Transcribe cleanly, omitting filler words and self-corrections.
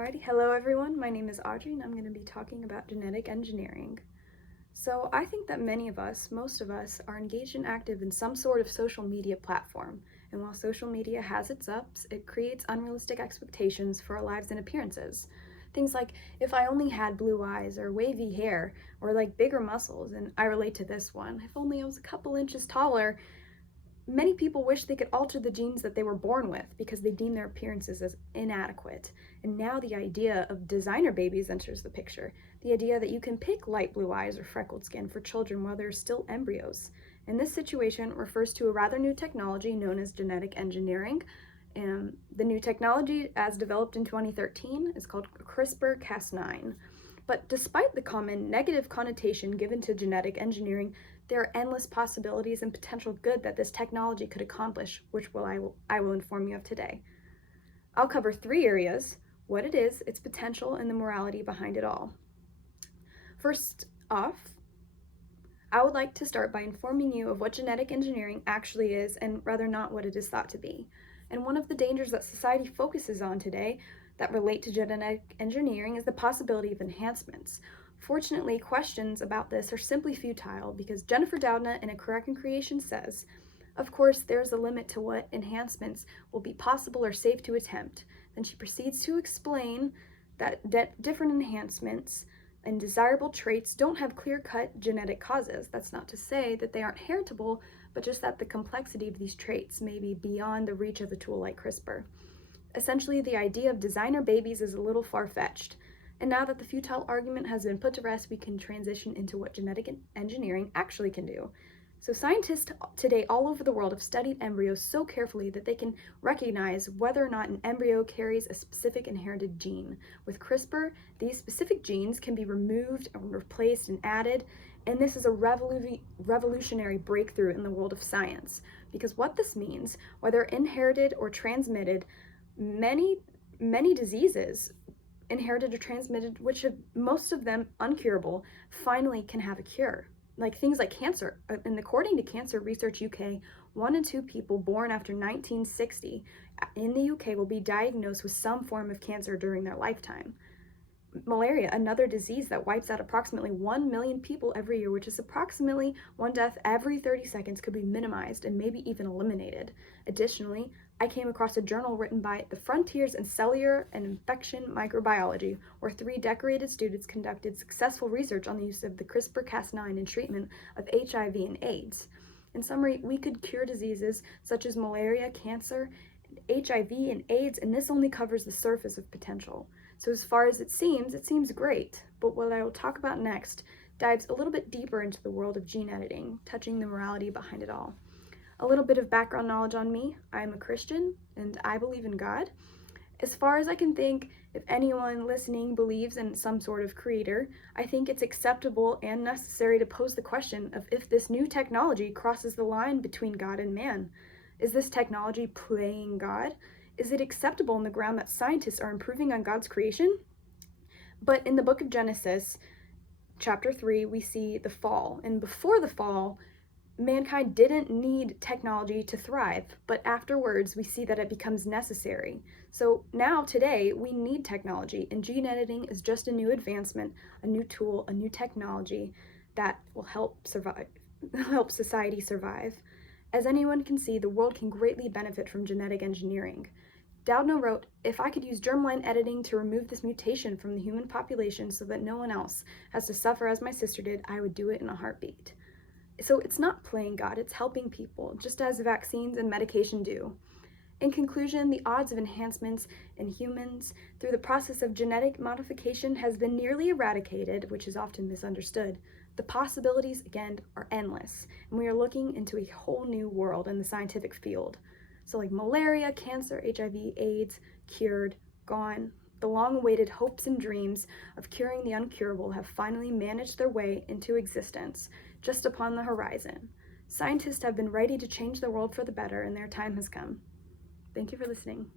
Alrighty, hello everyone. My name is Audrey and I'm going to be talking about genetic engineering. So I think that many of us, most of us, are engaged and active in some sort of social media platform. And while social media has its ups, it creates unrealistic expectations for our lives and appearances. Things like, if I only had blue eyes or wavy hair or like bigger muscles, and I relate to this one, if only I was a couple inches taller. Many people wish they could alter the genes that they were born with because they deem their appearances as inadequate. And now the idea of designer babies enters the picture. The idea that you can pick light blue eyes or freckled skin for children while they're still embryos. And this situation refers to a rather new technology known as genetic engineering. And the new technology, as developed in 2013, is called CRISPR-Cas9. But despite the common negative connotation given to genetic engineering, there are endless possibilities and potential good that this technology could accomplish, which I will inform you of today. I'll cover 3 areas: what it is, its potential, and the morality behind it all. First off, I would like to start by informing you of what genetic engineering actually is and rather not what it is thought to be. And one of the dangers that society focuses on today that relate to genetic engineering is the possibility of enhancements. Fortunately, questions about this are simply futile because Jennifer Doudna in A Correct Creation says, "Of course, there's a limit to what enhancements will be possible or safe to attempt." Then she proceeds to explain that different enhancements and desirable traits don't have clear-cut genetic causes. That's not to say that they aren't heritable, but just that the complexity of these traits may be beyond the reach of a tool like CRISPR. Essentially, the idea of designer babies is a little far-fetched. And now that the futile argument has been put to rest, we can transition into what genetic engineering actually can do. So scientists today all over the world have studied embryos so carefully that they can recognize whether or not an embryo carries a specific inherited gene. With CRISPR, these specific genes can be removed and replaced and added, and this is a revolutionary breakthrough in the world of science. Because what this means, whether inherited or transmitted, many diseases, inherited or transmitted, which have most of them uncurable, finally can have a cure. Like things like cancer. And according to Cancer Research UK, 1 in 2 people born after 1960 in the UK will be diagnosed with some form of cancer during their lifetime. Malaria, another disease that wipes out approximately 1 million people every year, which is approximately 1 death every 30 seconds, could be minimized and maybe even eliminated. Additionally, I came across a journal written by the Frontiers in Cellular and Infection Microbiology, where 3 decorated students conducted successful research on the use of the CRISPR-Cas9 in treatment of HIV and AIDS. In summary, we could cure diseases such as malaria, cancer, HIV, and AIDS, and this only covers the surface of potential. So as far as it seems great, but what I will talk about next dives a little bit deeper into the world of gene editing, touching the morality behind it all. A little bit of background knowledge on me: I'm a Christian and I believe in God. As far as I can think, if anyone listening believes in some sort of creator, I think it's acceptable and necessary to pose the question of if this new technology crosses the line between God and man. Is this technology playing God? Is it acceptable on the ground that scientists are improving on God's creation? But in the book of Genesis, chapter 3, we see the fall. And before the fall, mankind didn't need technology to thrive, but afterwards we see that it becomes necessary. So now, today, we need technology, and gene editing is just a new advancement, a new tool, a new technology that will help society survive. As anyone can see, the world can greatly benefit from genetic engineering. Doudna wrote, "If I could use germline editing to remove this mutation from the human population so that no one else has to suffer as my sister did, I would do it in a heartbeat." So it's not playing God, it's helping people, just as vaccines and medication do. In conclusion, the odds of enhancements in humans through the process of genetic modification has been nearly eradicated, which is often misunderstood. The possibilities, again, are endless, and we are looking into a whole new world in the scientific field. So like malaria, cancer, HIV, AIDS, cured, gone. The long-awaited hopes and dreams of curing the uncurable have finally managed their way into existence, just upon the horizon. Scientists have been ready to change the world for the better, and their time has come. Thank you for listening.